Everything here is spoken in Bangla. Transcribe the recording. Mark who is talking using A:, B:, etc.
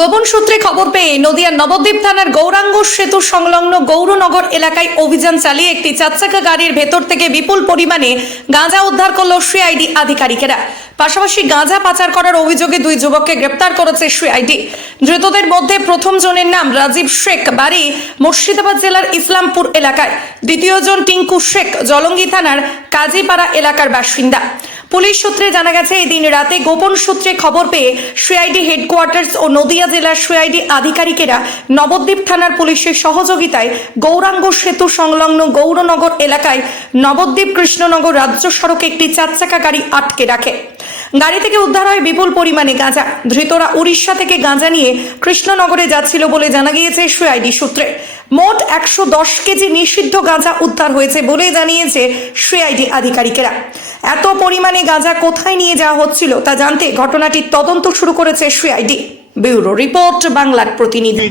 A: গোপন সূত্রে খবর পেয়ে নদিয়ার নবদ্বীপ থানার গৌরাঙ্গ সেতু সংলগ্ন গৌরনগর এলাকায় অভিযান চালিয়ে একটি চারচাকা গাড়ির ভেতর থেকে বিপুল পরিমাণে গাঁজা উদ্ধার করল সিআইডি আধিকারিকেরা। পাশাপাশি গাঁজা পাচার করার অভিযোগে দুই যুবককে গ্রেপ্তার করেছে সিআইডি ধৃতদের মধ্যে প্রথম জনের নাম রাজীব শেখ, বাড়ি মুর্শিদাবাদ জেলার ইসলামপুর এলাকায়। দ্বিতীয় জন টিঙ্কু শেখ, জলঙ্গি থানার কাজীপাড়া এলাকার বাসিন্দা। পুলিশ সূত্রে জানা গেছে এই দিন রাতে গোপন সূত্রে খবর পেয়ে সিআইডি হেডকোয়ার্টার্স ও নদিয়া জেলার সিআইডি আধিকারিকেরা নবদ্বীপ থানার পুলিশের সহযোগিতায় গৌরাঙ্গ সেতু সংলগ্ন গৌরনগর এলাকায় নবদ্বীপ কৃষ্ণনগর রাজ্য সড়কে একটি চারচাকা গাড়ি আটকে রাখে। গাড়ি থেকে উদ্ধার হয় বিপুল পরিমাণে গাঁজা। ধৃতরা উড়িষ্যা থেকে গাঁজা নিয়ে কৃষ্ণনগরে যাচ্ছিল বলে জানা গিয়েছে সিআইডি সূত্রে। মোট একশো দশ কেজি নিষিদ্ধ গাঁজা উদ্ধার হয়েছে বলে জানিয়েছে সিআইডি আধিকারিকেরা। এত পরিমাণে গাঁজা কোথায় নিয়ে যাওয়া হচ্ছিল তা জানতে ঘটনাটির তদন্ত শুরু করেছে সিআইডি। ব্যুরো রিপোর্ট বাংলার প্রতিনিধি।
B: এই